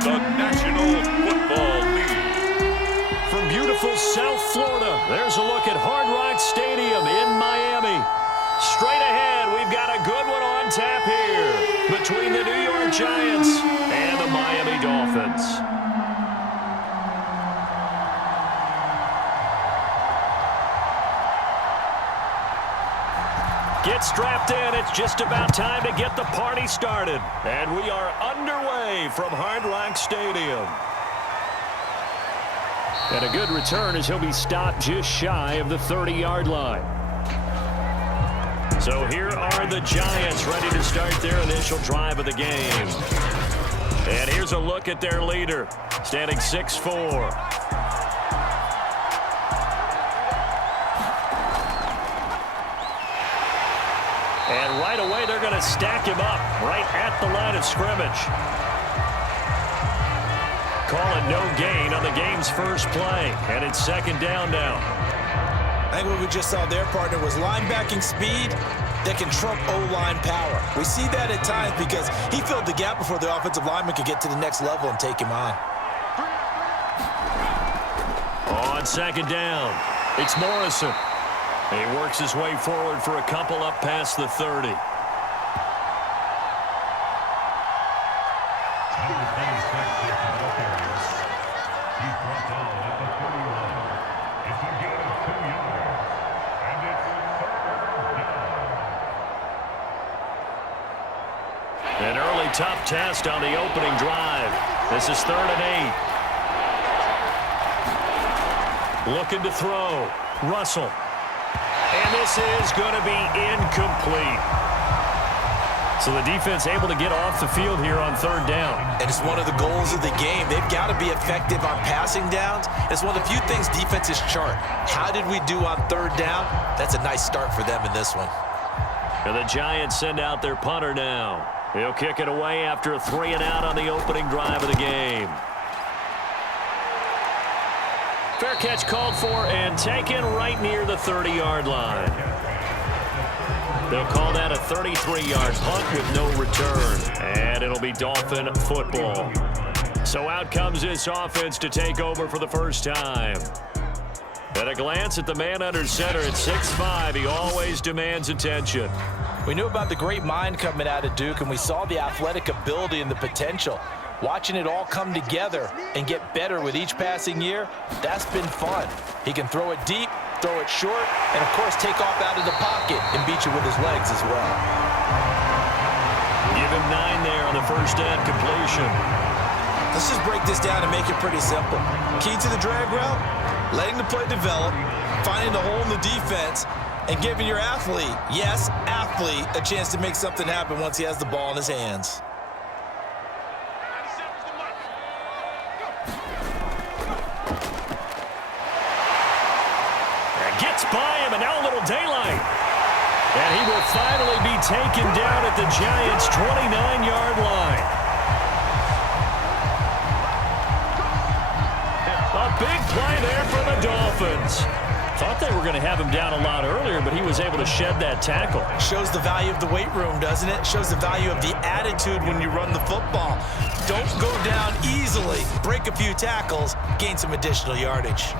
the National Football League. From beautiful South Florida, there's a look at Hard Rock Stadium in Miami. Straight ahead, we've got a good one on tap here between the New York Giants and the Miami Dolphins. Get strapped in. It's just about time to get the party started. And we are underway from Hard Rock Stadium. And a good return as he'll be stopped just shy of the 30-yard line. So here are the Giants ready to start their initial drive of the game. And here's a look at their leader, standing 6'4". And right away, they're going to stack him up right at the line of scrimmage. Call it no gain on the game's first play. And it's second down now. I think what we just saw their partner was linebacking speed that can trump O-line power. We see that at times because he filled the gap before the offensive lineman could get to the next level and take him on. On second down, it's Morrison. He works his way forward for a couple up past the 30. An early tough test on the opening drive. This is 3rd and 8. Looking to throw. Russell. And this is going to be incomplete. So the defense able to get off the field here on 3rd down. And it's one of the goals of the game. They've got to be effective on passing downs. It's one of the few things defenses chart. How did we do on 3rd down? That's a nice start for them in this one. And the Giants send out their punter now. He'll kick it away after a 3 and out on the opening drive of the game. Fair catch called for and taken right near the 30-yard line. They'll call that a 33-yard punt with no return. And it'll be Dolphin football. So out comes this offense to take over for the first time. At a glance at the man under center at 6'5", he always demands attention. We knew about the great mind coming out of Duke, and we saw the athletic ability and the potential. Watching it all come together and get better with each passing year, that's been fun. He can throw it deep, throw it short, and, of course, take off out of the pocket and beat you with his legs as well. Give him 9 there on the first down completion. Let's just break this down and make it pretty simple. Key to the drag route, letting the play develop, finding the hole in the defense, and giving your athlete, yes, athlete, a chance to make something happen once he has the ball in his hands. Gets by him, and now a little daylight. And he will finally be taken down at the Giants' 29-yard line. A big play there for the Dolphins. Thought they were going to have him down a lot earlier, but he was able to shed that tackle. Shows the value of the weight room, doesn't it? Shows the value of the attitude when you run the football. Don't go down easily. Break a few tackles, gain some additional yardage.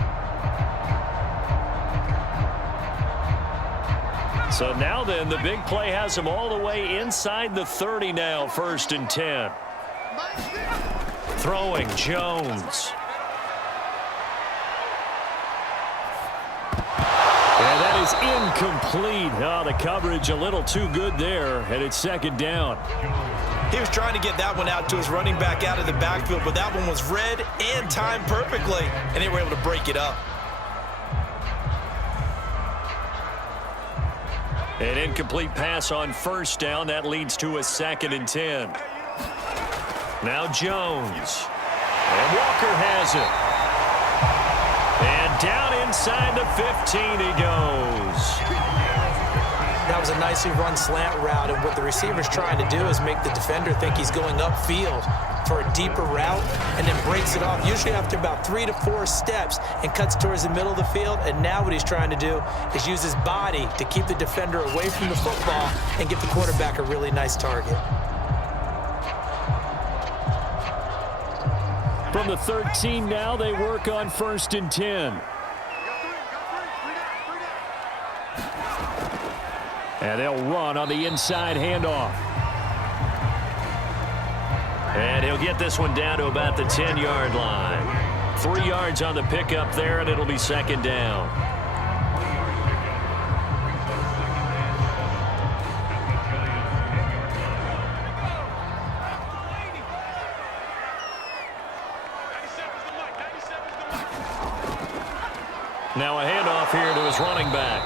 So now then, the big play has him all the way inside the 30 now, 1st and 10. Throwing, Jones. And that is incomplete. Oh, the coverage a little too good there, and it's 2nd down. He was trying to get that one out to his running back out of the backfield, but that one was read and timed perfectly, and they were able to break it up. An incomplete pass on 1st down. That leads to a 2nd and 10. Now Jones. And Walker has it. And down inside the 15 he goes. That was a nicely run slant route, and what the receiver's trying to do is make the defender think he's going upfield for a deeper route and then breaks it off, usually after about 3 to 4 steps, and cuts towards the middle of the field. And now what he's trying to do is use his body to keep the defender away from the football and give the quarterback a really nice target. From the 13 now, they work on 1st and 10. And they'll run on the inside handoff. And he'll get this one down to about the 10-yard line. 3 yards on the pickup there, and it'll be 2nd down. Now a handoff here to his running back.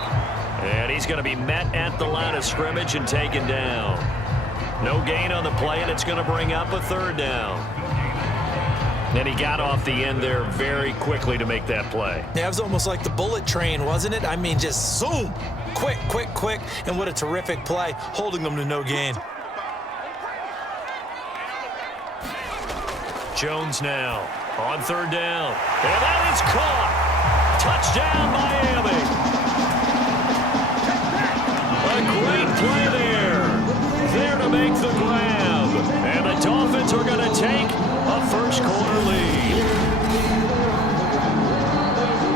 And he's going to be met at the line of scrimmage and taken down. No gain on the play, and it's going to bring up a 3rd down. And he got off the end there very quickly to make that play. Yeah, it was almost like the bullet train, wasn't it? I mean, just zoom. Quick, quick, quick. And what a terrific play, holding them to no gain. Jones now on 3rd down. And that is caught. Touchdown, Miami. A great play there. There to make the grab. And the Dolphins are going to take a first-quarter lead.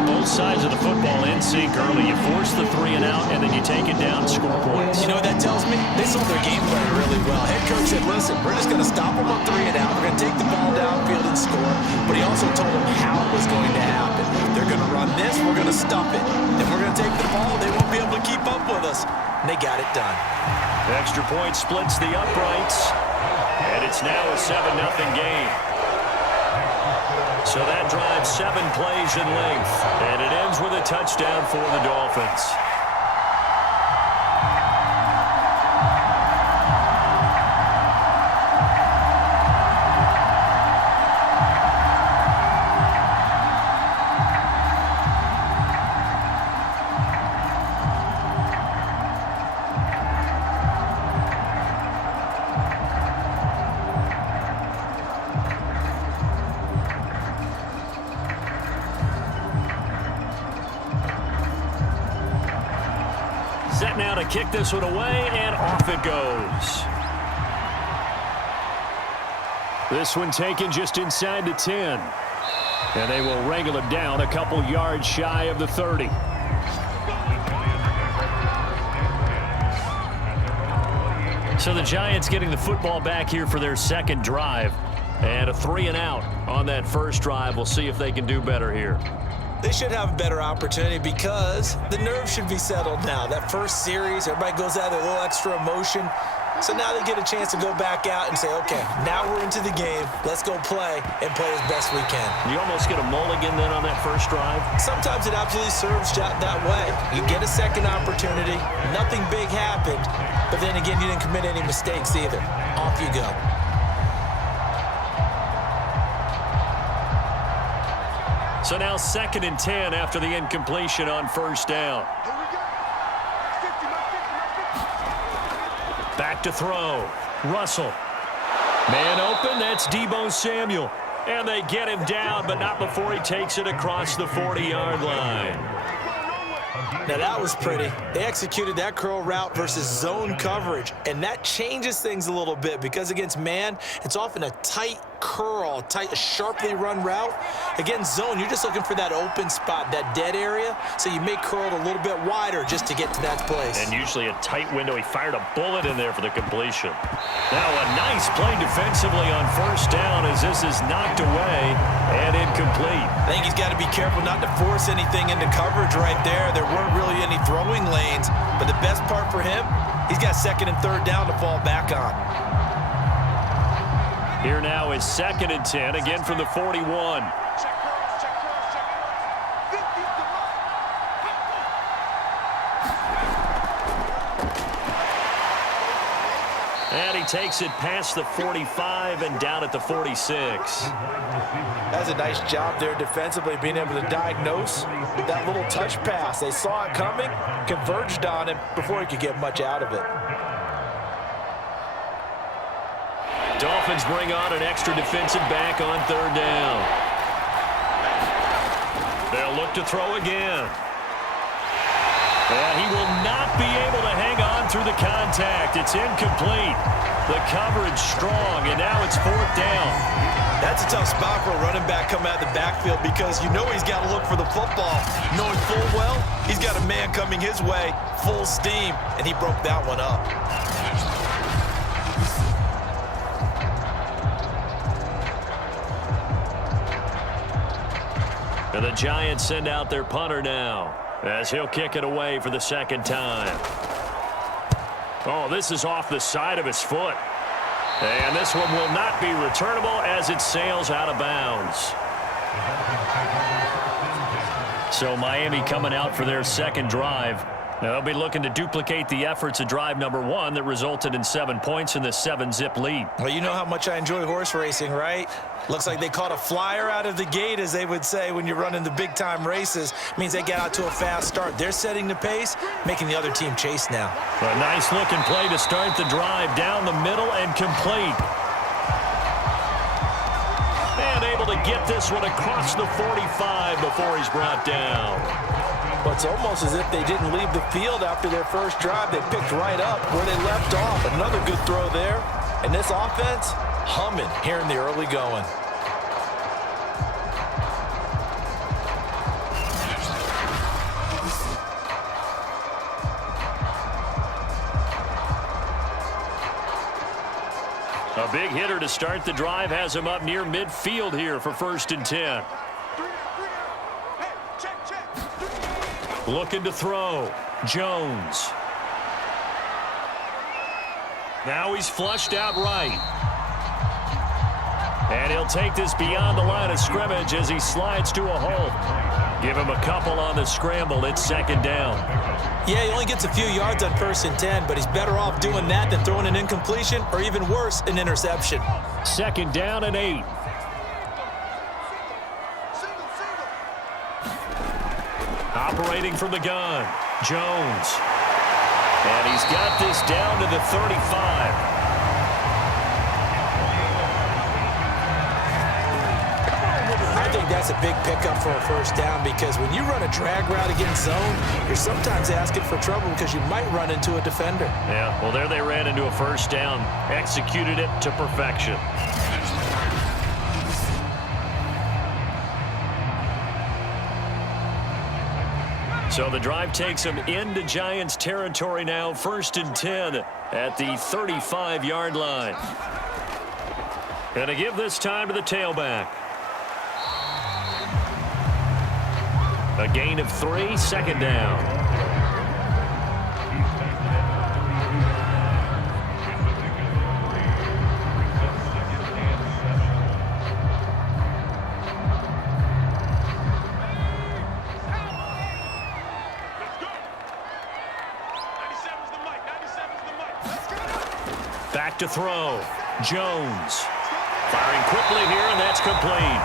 Both sides of the football in sync early. You force the 3 and out, and then you take it down, score points. You know what that tells me? They saw their game plan really well. Head coach said, listen, we're just going to stop them on 3 and out. We're going to take the ball downfield and score. But he also told them how it was going to happen. They're going to run this. We're going to stuff it. Then we're going to take the ball. They won't be able to keep up with us. And they got it done. Extra point splits the uprights. And it's now a 7-0 game. So that drives 7 plays in length. And it ends with a touchdown for the Dolphins. Set now to kick this one away, and off it goes. This one taken just inside the 10. And they will wrangle it down a couple yards shy of the 30. So the Giants getting the football back here for their 2nd drive. And a 3 and out on that first drive. We'll see if they can do better here. They should have a better opportunity because the nerves should be settled now. That first series, everybody goes out with a little extra emotion. So now they get a chance to go back out and say, okay, now we're into the game. Let's go play and play as best we can. You almost get a mulligan then on that first drive? Sometimes it absolutely serves that way. You get a second opportunity. Nothing big happened. But then again, you didn't commit any mistakes either. Off you go. So now 2nd and 10 after the incompletion on 1st down. Back to throw. Russell. Man open, that's Deebo Samuel. And they get him down, but not before he takes it across the 40-yard line. Now that was pretty. They executed that curl route versus zone coverage, and that changes things a little bit because against man, it's often a tight curl, tight, sharply run route. Against zone, you're just looking for that open spot, that dead area, so you may curl it a little bit wider just to get to that place. And usually a tight window. He fired a bullet in there for the completion. Now a nice play defensively on 1st down as this is knocked away and incomplete. I think he's got to be careful not to force anything into coverage right there. There weren't really any throwing lanes, but the best part for him, he's got 2nd and 3rd down to fall back on. Here now is 2nd and 10, again from the 41. And he takes it past the 45 and down at the 46. That's a nice job there defensively, being able to diagnose that little touch pass. They saw it coming, converged on him before he could get much out of it. Dolphins bring on an extra defensive back on 3rd down. They'll look to throw again. And he will not be able to hang on through the contact. It's incomplete. The coverage strong, and now it's 4th down. That's a tough spot for a running back coming out of the backfield because you know he's got to look for the football. Knowing full well, he's got a man coming his way, full steam, and he broke that one up. And the Giants send out their punter now as he'll kick it away for the 2nd time. Oh, this is off the side of his foot. And this one will not be returnable as it sails out of bounds. So Miami coming out for their 2nd drive. They'll be looking to duplicate the efforts of drive number 1 that resulted in 7 points in the 7-zip lead. Well, you know how much I enjoy horse racing, right? Looks like they caught a flyer out of the gate, as they would say when you're running the big-time races. Means they get out to a fast start. They're setting the pace, making the other team chase now. A nice-looking play to start the drive down the middle and complete. And able to get this one across the 45 before he's brought down. Well, it's almost as if they didn't leave the field after their first drive. They picked right up where they left off. Another good throw there. And this offense, humming here in the early going. A big hitter to start the drive has him up near midfield here for 1st and 10. Looking to throw. Jones. Now he's flushed out right. And he'll take this beyond the line of scrimmage as he slides to a hole. Give him a couple on the scramble. It's 2nd down. Yeah, he only gets a few yards on 1st and 10, but he's better off doing that than throwing an incompletion or even worse, an interception. 2nd down and 8. Operating from the gun, Jones. And he's got this down to the 35. I think that's a big pickup for a 1st down because when you run a drag route against zone, you're sometimes asking for trouble because you might run into a defender. Yeah, well, there they ran into a 1st down. Executed it to perfection. So the drive takes them into Giants territory now. 1st and 10 at the 35-yard line. Gonna give this time to the tailback. A gain of 3, 2nd down. Back to throw. Jones. Firing quickly here, and that's complete.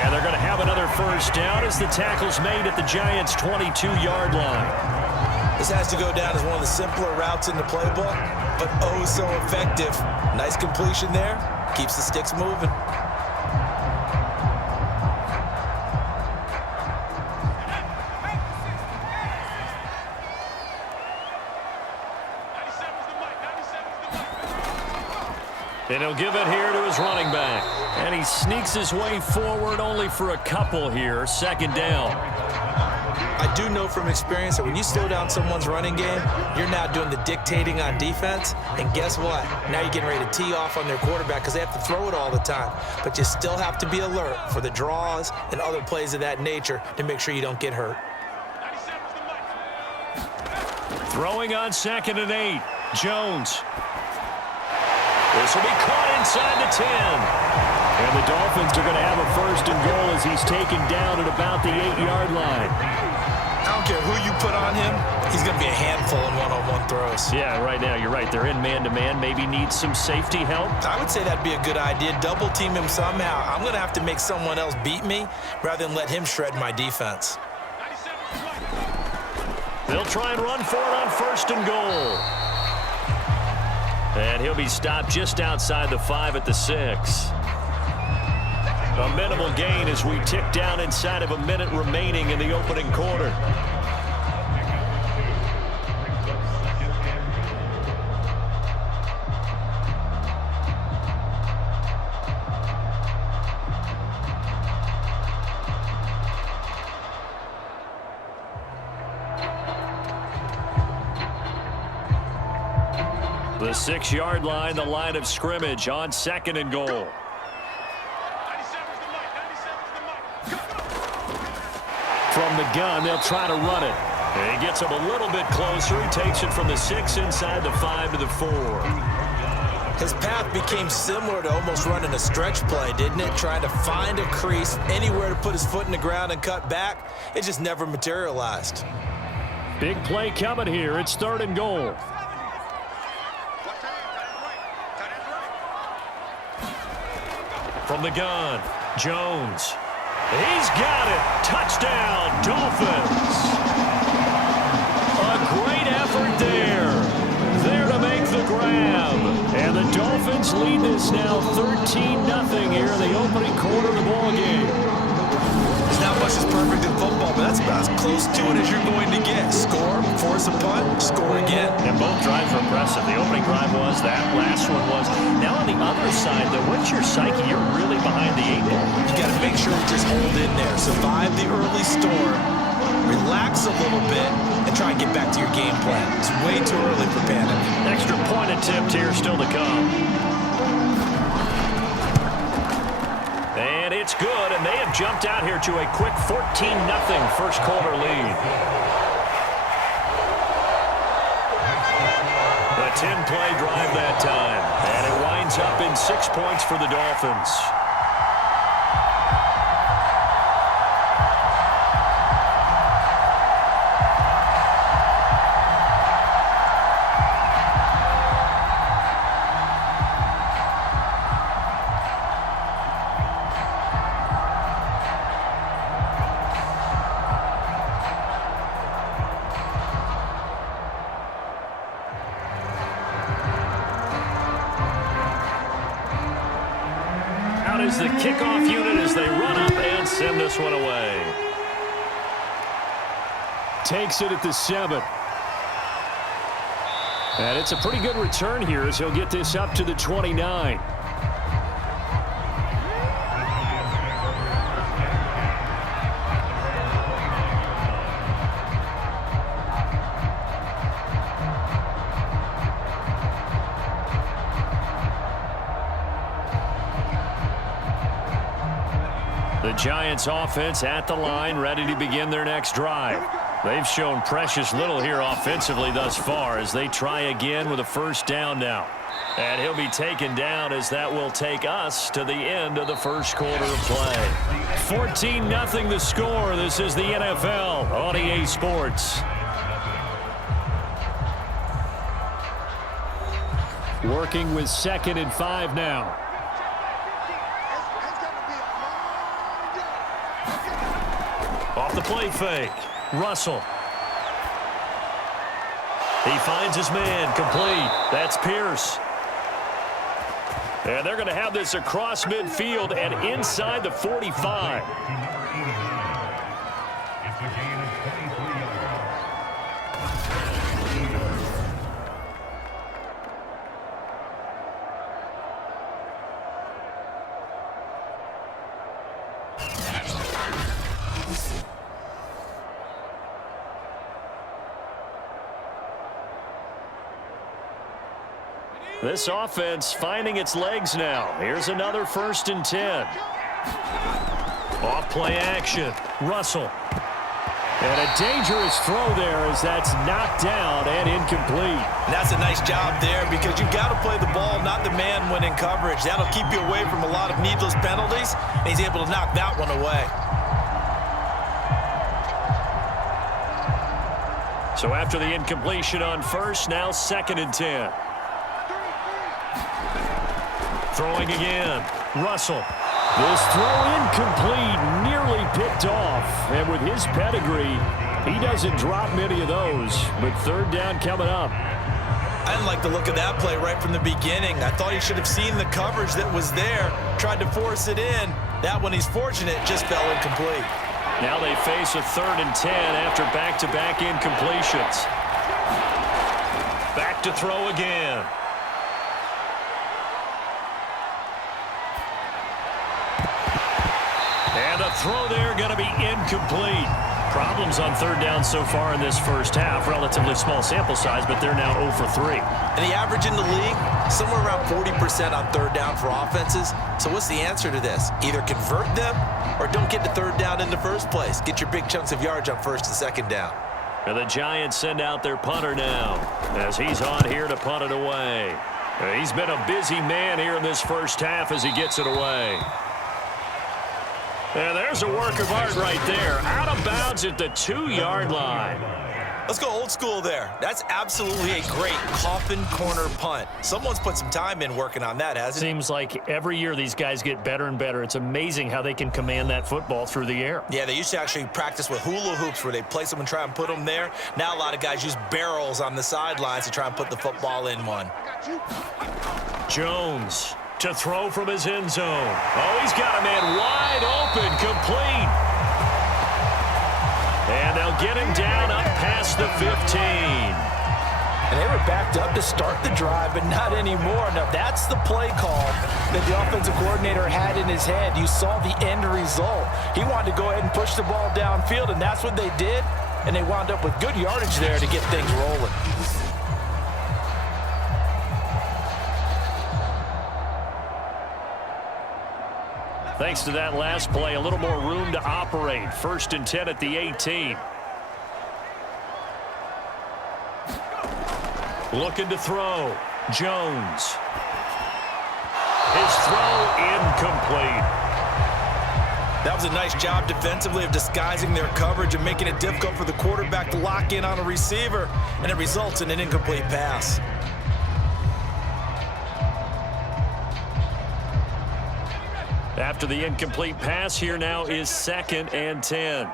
And they're going to have another 1st down as the tackle's made at the Giants' 22-yard line. This has to go down as one of the simpler routes in the playbook, but oh so effective. Nice completion there. Keeps the sticks moving. And he'll give it here to his running back. And he sneaks his way forward only for a couple here. 2nd down. I do know from experience that when you slow down someone's running game, you're now doing the dictating on defense. And guess what? Now you're getting ready to tee off on their quarterback because they have to throw it all the time. But you still have to be alert for the draws and other plays of that nature to make sure you don't get hurt. Throwing on 2nd and 8. Jones. This will be caught inside the 10. And the Dolphins are going to have a 1st and goal as he's taken down at about the 8-yard line. I don't care who you put on him, he's going to be a handful in one-on-one throws. Yeah, right now, you're right. They're in man-to-man. Maybe needs some safety help. I would say that'd be a good idea. Double team him somehow. I'm going to have to make someone else beat me rather than let him shred my defense. They'll try and run for it on 1st and goal. And he'll be stopped just outside the 5 at the 6. A minimal gain as we tick down inside of a minute remaining in the opening quarter. The 6-yard line, the line of scrimmage on 2nd and goal. From the gun, they'll try to run it. And he gets him a little bit closer. He takes it from the 6 inside the 5 to the 4. His path became similar to almost running a stretch play, didn't it? Trying to find a crease, anywhere to put his foot in the ground and cut back. It just never materialized. Big play coming here. It's 3rd and goal. From the gun, Jones. He's got it. Touchdown, Dolphins. A great effort there. There to make the grab. And the Dolphins lead this now 13-0 here in the opening quarter of the ball game. There's not much that's perfect in football, but that's about as close to it as you're going to get. Score, force a punt, score again. And both drives were impressive. The opening drive was, that last one was. Now on the other side, though, what's your psyche? You're really behind the 8 ball. You got to make sure you just hold in there. Survive the early storm, relax a little bit, and try and get back to your game plan. It's way too early for panic. Extra point attempt here still to come. And it's good, and they have jumped out here to a quick 14-0 first quarter lead. A 10-play drive that time, and it winds up in 6 points for the Dolphins. Is the kickoff unit as they run up and send this one away. Takes it at the 7. And it's a pretty good return here as he'll get this up to the 29. The Giants offense at the line, ready to begin their next drive. They've shown precious little here offensively thus far as they try again with a first down now. And he'll be taken down as that will take us to the end of the first quarter of play. 14-0 the score. This is the NFL on EA Sports. Working with 2nd and 5 now. Off the play fake. Russell. He finds his man. Complete. That's Pierce. And they're going to have this across midfield and inside the 45. This offense finding its legs now. Here's another 1st and 10. Off play action. Russell. And a dangerous throw there as that's knocked down and incomplete. And that's a nice job there because you've got to play the ball, not the man when in coverage. That'll keep you away from a lot of needless penalties, and he's able to knock that one away. So after the incompletion on first, now 2nd and 10. Throwing again. Russell. This throw incomplete, nearly picked off. And with his pedigree, he doesn't drop many of those. But 3rd down coming up. I didn't like the look of that play right from the beginning. I thought he should have seen the coverage that was there, tried to force it in. That one, he's fortunate, just fell incomplete. Now they face a 3rd and 10 after back-to-back incompletions. Back to throw again. And the throw there going to be incomplete. Problems on third down so far in this first half. Relatively small sample size, but they're now 0 for 3. And the average in the league, somewhere around 40% on third down for offenses. So what's the answer to this? Either convert them or don't get to third down in the first place. Get your big chunks of yards on first and second down. And the Giants send out their punter now as he's on here to punt it away. He's been a busy man here in this first half as he gets it away. And there's a work of art right there. Out of bounds at the 2-yard line. Let's go old school there. That's absolutely a great coffin corner punt. Someone's put some time in working on that, hasn't it? Seems like every year these guys get better and better. It's amazing how they can command that football through the air. Yeah, they used to actually practice with hula hoops where they place them and try and put them there. Now a lot of guys use barrels on the sidelines to try and put the football in one. Jones to throw from his end zone. Oh, he's got a man wide open, complete. And they'll get him down up past the 15. And they were backed up to start the drive, but not anymore. Now, that's the play call that the offensive coordinator had in his head. You saw the end result. He wanted to go ahead and push the ball downfield, and that's what they did. And they wound up with good yardage there to get things rolling. Thanks to that last play, a little more room to operate. 1st and 10 at the 18. Looking to throw. Jones. His throw incomplete. That was a nice job defensively of disguising their coverage and making it difficult for the quarterback to lock in on a receiver, and it results in an incomplete pass. After the incomplete pass, here now is 2nd and 10.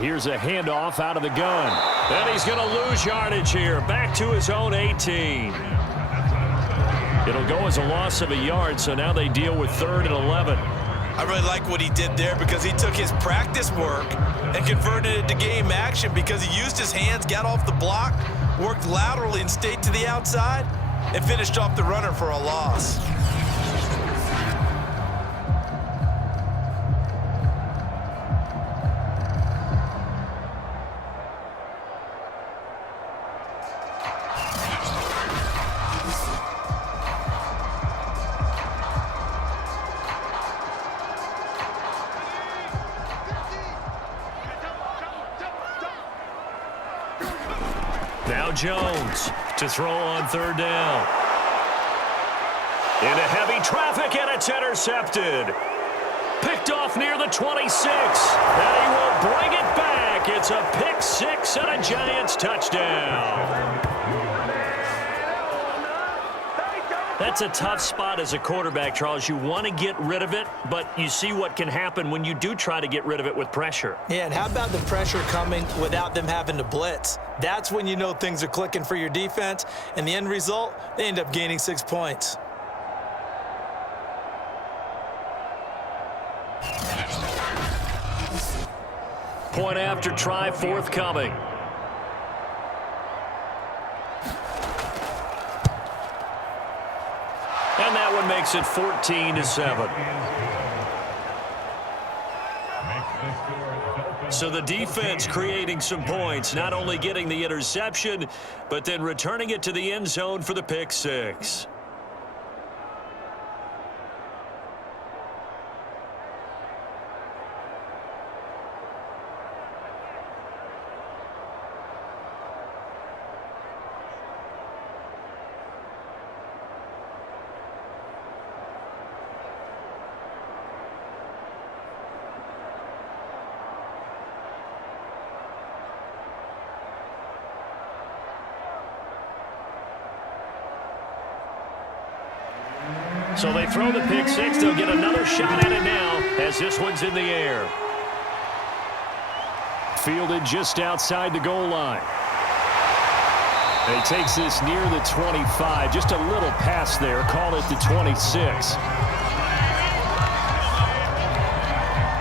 Here's a handoff out of the gun. And he's going to lose yardage here. Back to his own 18. It'll go as a loss of a yard, so now they deal with 3rd and 11. I really like what he did there because he took his practice work and converted it to game action because he used his hands, got off the block, worked laterally and stayed to the outside, and finished off the runner for a loss. Now Jones to throw on 3rd down. Into heavy traffic, and it's intercepted. Picked off near the 26. And he will bring it back. It's a pick 6 and a Giants touchdown. That's a tough spot as a quarterback, Charles. You want to get rid of it, but you see what can happen when you do try to get rid of it with pressure. Yeah, and how about the pressure coming without them having to blitz? That's when you know things are clicking for your defense, and the end result, they end up gaining 6 points. Point after try forthcoming. And that one makes it 14-7. So the defense creating some points, not only getting the interception, but then returning it to the end zone for the pick 6. So they throw the pick 6. They'll get another shot at it now as this one's in the air. Fielded just outside the goal line. And he takes this near the 25. Just a little pass there. Call it the 26.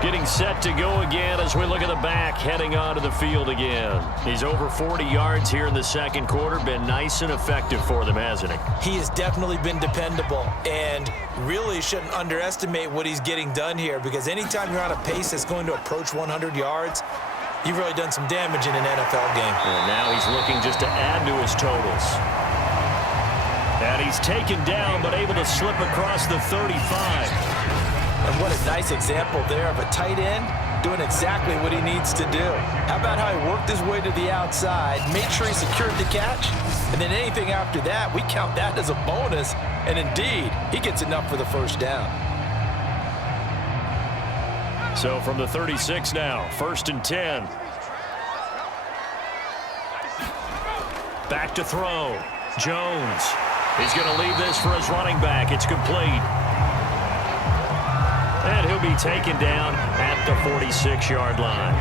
Getting set to go again as we look at the back, heading onto the field again. He's over 40 yards here in the second quarter. Been nice and effective for them, hasn't he? He has definitely been dependable, and really shouldn't underestimate what he's getting done here, because anytime you're on a pace that's going to approach 100 yards, you've really done some damage in an NFL game. And now he's looking just to add to his totals. And he's taken down, but able to slip across the 35. And what a nice example there of a tight end doing exactly what he needs to do. How about how he worked his way to the outside, made sure he secured the catch, and then anything after that, we count that as a bonus, and indeed, he gets enough for the first down. So from the 36 now, 1st and 10. Back to throw. Jones. He's going to leave this for his running back. It's complete. And he'll be taken down at the 46-yard line.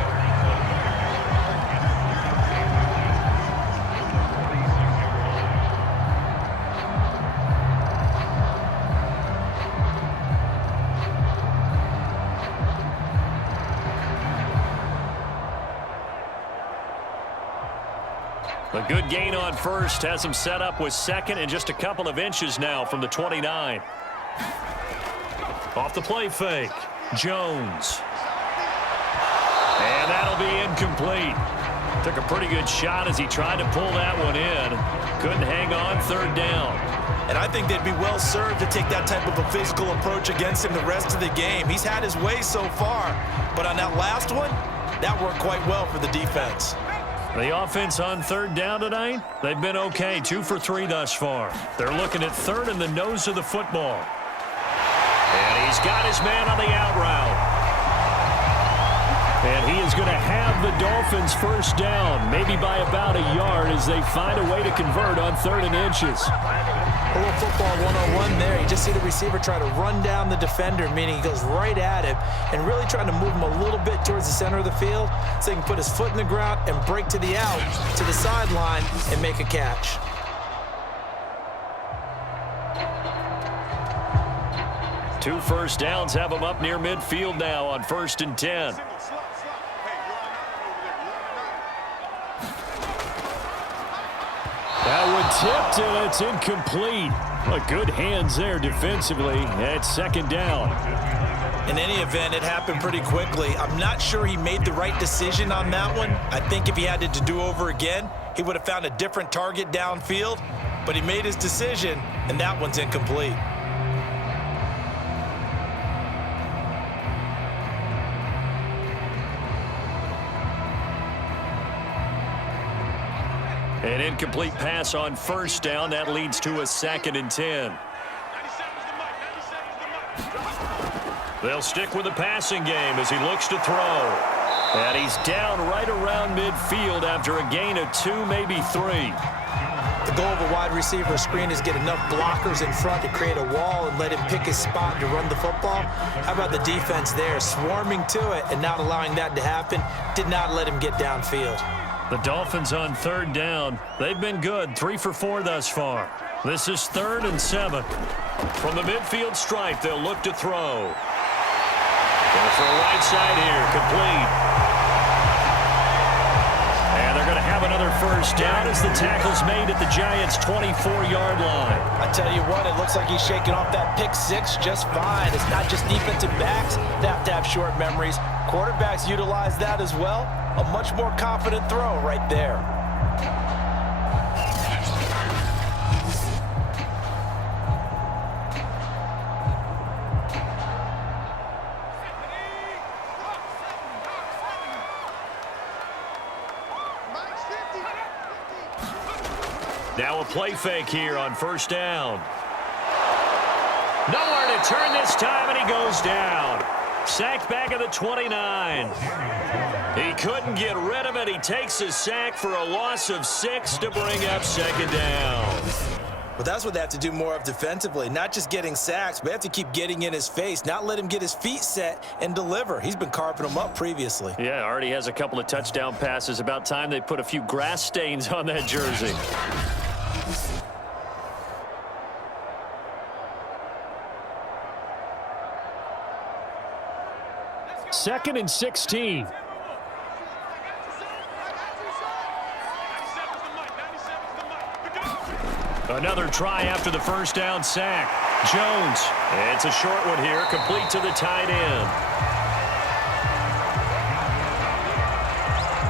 A good gain on first has him set up with second and just a couple of inches now from the 29. Off the play fake, Jones. And that'll be incomplete. Took a pretty good shot as he tried to pull that one in. Couldn't hang on, 3rd down. And I think they'd be well served to take that type of a physical approach against him the rest of the game. He's had his way so far, but on that last one, that worked quite well for the defense. The offense on 3rd down tonight, they've been okay, 2 for 3 thus far. They're looking at 3rd and the nose of the football. And he's got his man on the out route. And he is going to have the Dolphins first down, maybe by about a yard as they find a way to convert on 3rd and inches. A little football 101 there. You just see the receiver try to run down the defender, meaning he goes right at him and really trying to move him a little bit towards the center of the field so he can put his foot in the ground and break to the out, to the sideline, and make a catch. Two first downs have him up near midfield now on 1st and 10. That one tipped, and it's incomplete. But good hands there defensively at 2nd down. In any event, it happened pretty quickly. I'm not sure he made the right decision on that one. I think if he had it to do over again, he would have found a different target downfield. But he made his decision, and that one's incomplete. An incomplete pass on 1st down. That leads to a 2nd and 10. They'll stick with the passing game as he looks to throw. And he's down right around midfield after a gain of 2, maybe 3. The goal of a wide receiver screen is get enough blockers in front to create a wall and let him pick his spot to run the football. How about the defense there, swarming to it and not allowing that to happen? Did not let him get downfield. The Dolphins on 3rd down. They've been good, 3 for 4 thus far. This is 3rd and 7. From the midfield stripe, they'll look to throw. Going for a right side here, complete. And they're going to have another first down as the tackle's made at the Giants' 24-yard line. I tell you what, it looks like he's shaking off that pick 6 just fine. It's not just defensive backs that have to have short memories. Quarterbacks utilize that as well. A much more confident throw right there. Now a play fake here on 1st down. Nowhere to turn this time, and he goes down. Sacked back at the 29. He couldn't get rid of it. He takes a sack for a loss of 6 to bring up 2nd down. Well, that's what they have to do more of defensively. Not just getting sacks, but they have to keep getting in his face, not let him get his feet set and deliver. He's been carving them up previously. Yeah, already has a couple of touchdown passes. About time they put a few grass stains on that jersey. 2nd and 16. Another try after the first down sack. Jones. It's a short one here, complete to the tight end.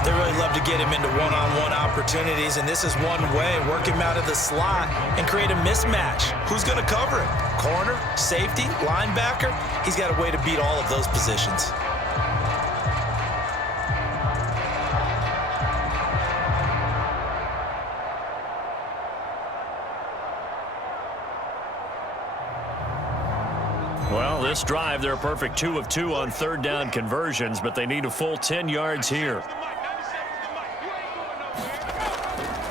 They really love to get him into one-on-one opportunities, and this is one way. Work him out of the slot and create a mismatch. Who's going to cover him? Corner, safety, linebacker? He's got a way to beat all of those positions. Well, this drive, they're a perfect 2 of 2 on third down conversions, but they need a full 10 yards here.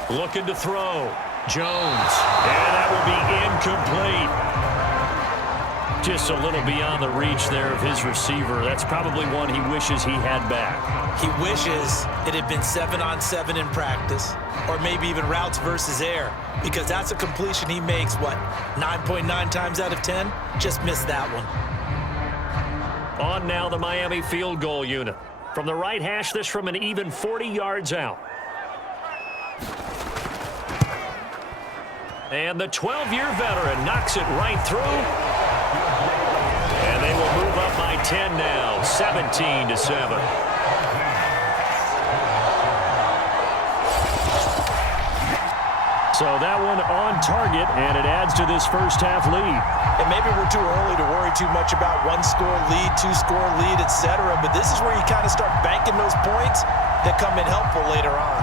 Looking to throw. Jones. And that will be incomplete. Just a little beyond the reach there of his receiver. That's probably one he wishes he had back. He wishes it had been 7-on-7 in practice, or maybe even routes versus air, because that's a completion he makes, 9.9 times out of 10? Just missed that one. On now the Miami field goal unit. From the right hash, this from an even 40 yards out. And the 12-year veteran knocks it right through. And they will move up by 10 now, 17-7. So that one on target, and it adds to this first half lead. And maybe we're too early to worry too much about one-score lead, two-score lead, etc. But this is where you kind of start banking those points that come in helpful later on.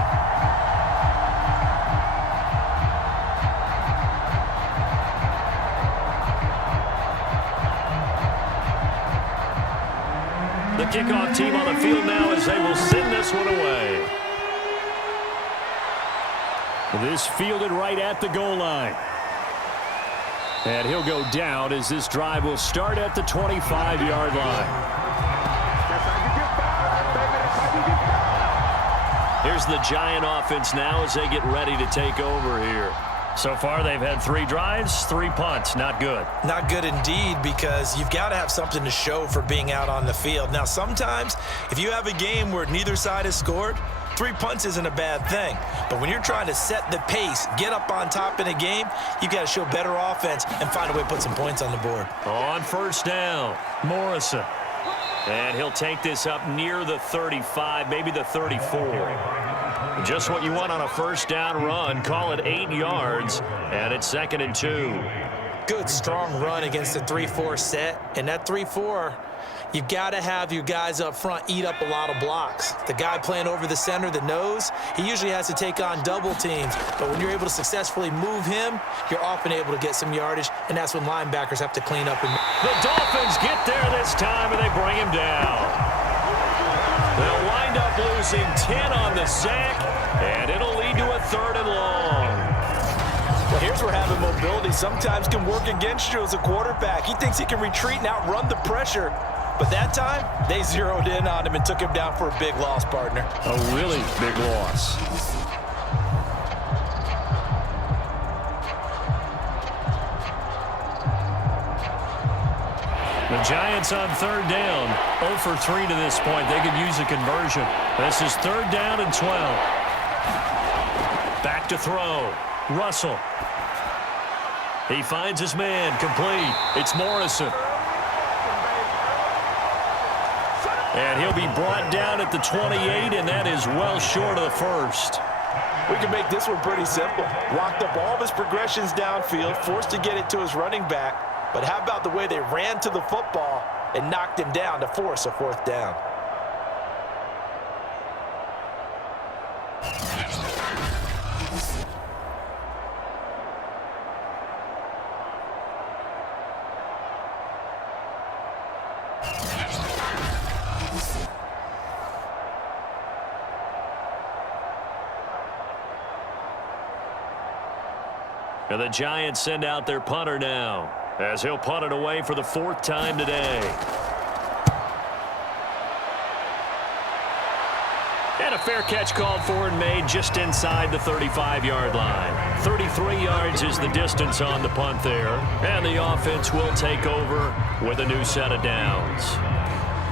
The kickoff team on the field now as they will send this one away. This fielded right at the goal line. And he'll go down as this drive will start at the 25-yard line. Here's the Giant offense now as they get ready to take over here. So far, they've had 3 drives, 3 punts. Not good. Not good indeed, because you've got to have something to show for being out on the field. Now, sometimes, if you have a game where neither side has scored, 3 punts isn't a bad thing. But when you're trying to set the pace, get up on top in a game, you've got to show better offense and find a way to put some points on the board. On first down, Morrison. And he'll take this up near the 35, maybe the 34. Just what you want on a first down run. Call it 8 yards, and it's 2nd and 2. Good, strong run against the 3-4 set. And that 3-4, you've got to have your guys up front eat up a lot of blocks. The guy playing over the center, the nose, he usually has to take on double teams. But when you're able to successfully move him, you're often able to get some yardage, and that's when linebackers have to clean up. The Dolphins get there this time, and they bring him down. They'll wind up losing 10 on the sack, and it'll lead to a 3rd and long. Well, here's where having mobility sometimes can work against you as a quarterback. He thinks he can retreat and outrun the pressure. But that time, they zeroed in on him and took him down for a big loss, partner. A really big loss. The Giants on 3rd down, 0 for 3 to this point. They could use a conversion. This is 3rd down and 12. Back to throw. Russell. He finds his man, complete. It's Morrison. And he'll be brought down at the 28, and that is well short of the first. We can make this one pretty simple. Locked up all of his progressions downfield, forced to get it to his running back. But how about the way they ran to the football and knocked him down to force a 4th down? And the Giants send out their punter now, as he'll punt it away for the 4th time today. And a fair catch called for and made just inside the 35-yard line. 33 yards is the distance on the punt there. And the offense will take over with a new set of downs.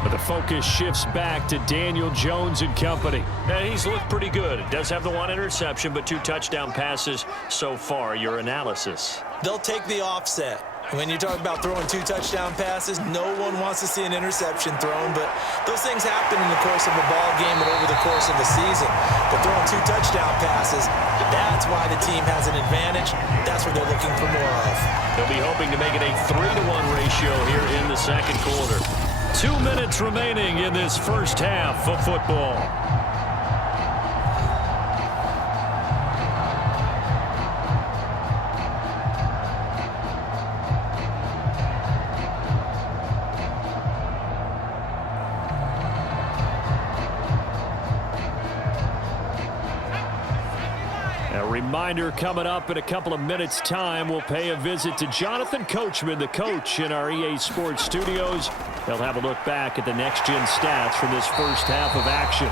But the focus shifts back to Daniel Jones and company. And he's looked pretty good. It does have the one interception, but 2 touchdown passes so far. Your analysis? They'll take the offset. When you talk about throwing 2 touchdown passes, no one wants to see an interception thrown, but those things happen in the course of a ball game and over the course of the season. But throwing 2 touchdown passes, that's why the team has an advantage. That's what they're looking for more of. They'll be hoping to make it a 3-to-1 ratio here in the second quarter. 2 minutes remaining in this first half of football. A reminder coming up in a couple of minutes' time. We'll pay a visit to Jonathan Coachman, the coach in our EA Sports studios. They'll have a look back at the next-gen stats from this first half of action.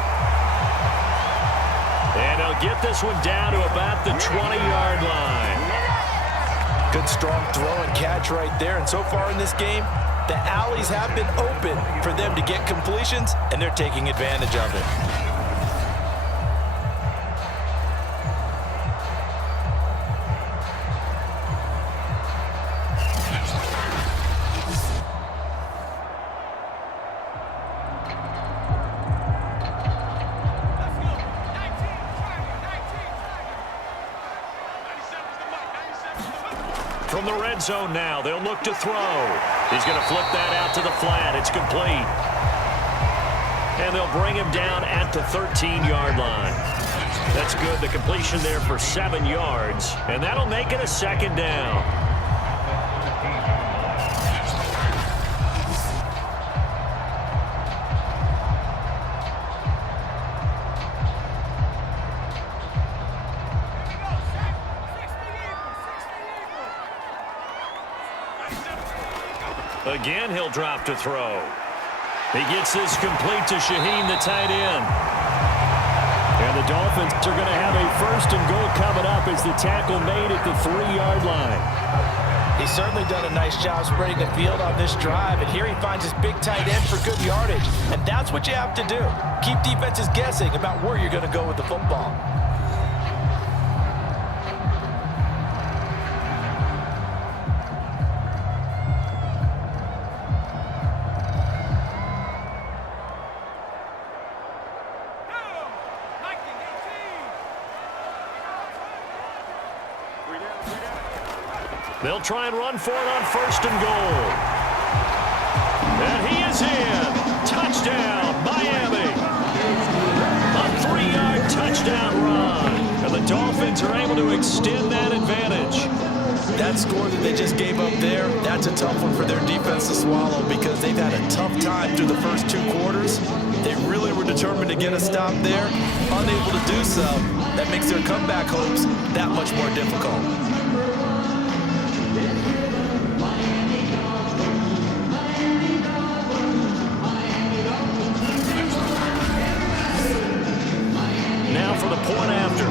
And they'll get this one down to about the 20-yard line. Good strong throw and catch right there. And so far in this game, the alleys have been open for them to get completions, and they're taking advantage of it. From the red zone now, they'll look to throw. He's going to flip that out to the flat. It's complete. And they'll bring him down at the 13-yard line. That's good. The completion there for 7 yards. And that'll make it a second down. Again, he'll drop to throw. He gets this complete to Shaheen, the tight end. And the Dolphins are going to have a 1st and goal coming up as the tackle made at the 3-yard line. He's certainly done a nice job spreading the field on this drive, and here he finds his big tight end for good yardage. And that's what you have to do. Keep defenses guessing about where you're going to go with the football. They'll try and run for it on 1st and goal. And he is in. Touchdown, Miami. A 3-yard touchdown run. And the Dolphins are able to extend that advantage. That score that they just gave up there, that's a tough one for their defense to swallow because they've had a tough time through the first 2 quarters. They really were determined to get a stop there. Unable to do so, that makes their comeback hopes that much more difficult. Now for the point after.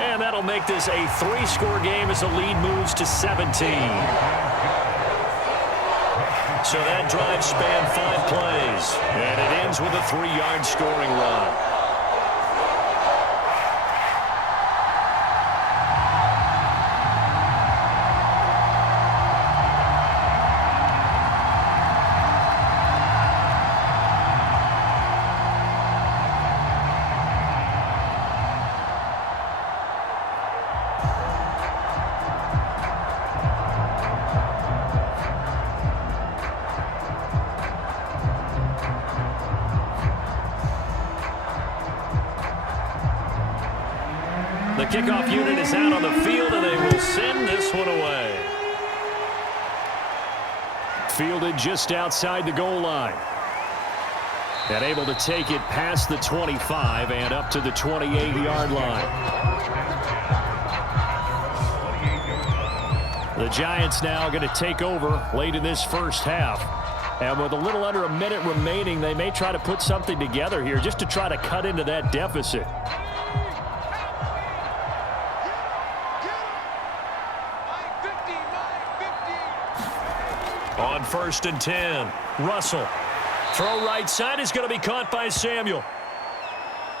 And that'll make this a 3-score game as the lead moves to 17. So that drive spanned 5 plays. And it ends with a 3-yard scoring run. The kickoff unit is out on the field, and they will send this one away. Fielded just outside the goal line. And able to take it past the 25 and up to the 28-yard line. The Giants now going to take over late in this first half. And with a little under a minute remaining, they may try to put something together here just to try to cut into that deficit. On 1st and 10, Russell. Throw right side is going to be caught by Samuel.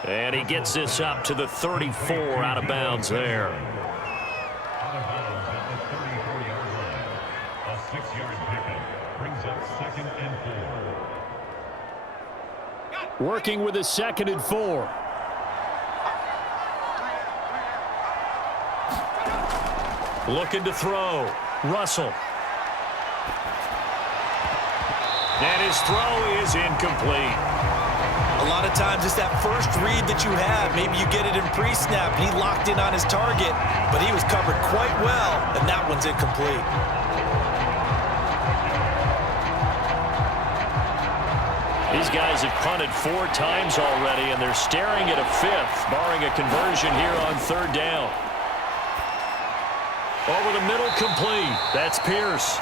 And he gets this up to the 34 out of bounds there. Out of bounds at the 34-yard line. A 6-yard pickup brings up 2nd and 4. Working with a 2nd and 4. Looking to throw. Russell. And his throw is incomplete. A lot of times it's that first read that you have. Maybe you get it in pre-snap, and he locked in on his target, but he was covered quite well, and that one's incomplete. These guys have punted 4 times already, and they're staring at a 5th, barring a conversion here on 3rd down. Over the middle, complete. That's Pierce.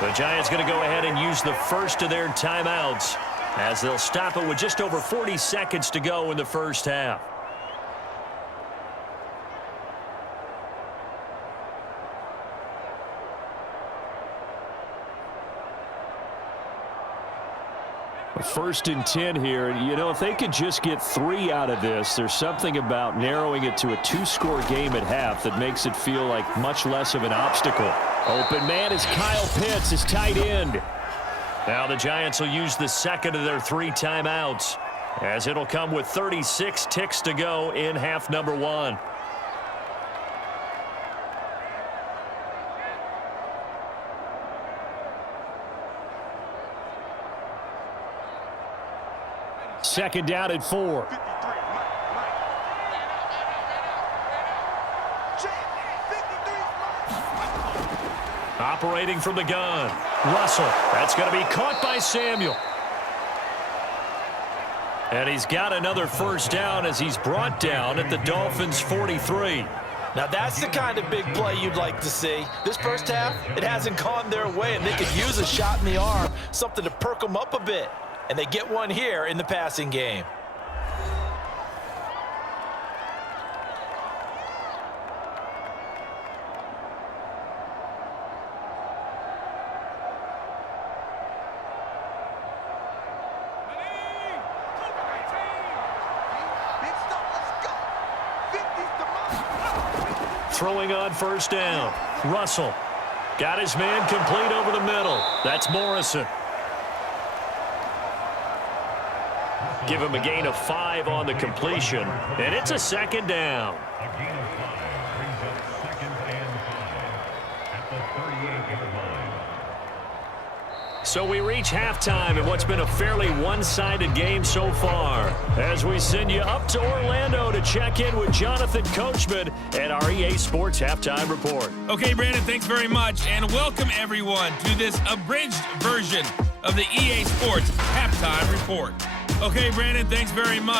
The Giants going to go ahead and use the first of their timeouts as they'll stop it with just over 40 seconds to go in the first half. First and 10 here. You know, if they could just get 3 out of this, there's something about narrowing it to a 2-score game at half that makes it feel like much less of an obstacle. Open man is Kyle Pitts, his tight end. Now the Giants will use the second of their 3 timeouts, as it'll come with 36 ticks to go in half number 1. Second down at 4. Operating from the gun. Russell. That's going to be caught by Samuel. And he's got another first down as he's brought down at the Dolphins' 43. Now that's the kind of big play you'd like to see. This first half, it hasn't gone their way, and they could use a shot in the arm, something to perk them up a bit. And they get one here in the passing game. Throwing on first down. Russell got his man complete over the middle. That's Morrison. Give him a gain of 5 on the completion, and it's a second down. A gain of 5 brings up 2nd and 5 at the 38-yard line. So we reach halftime in what's been a fairly one-sided game so far, as we send you up to Orlando to check in with Jonathan Coachman at our EA Sports Halftime Report. Okay, Brandon, thanks very much, and welcome everyone to this abridged version of the EA Sports Halftime Report. Okay, Brandon, thanks very much.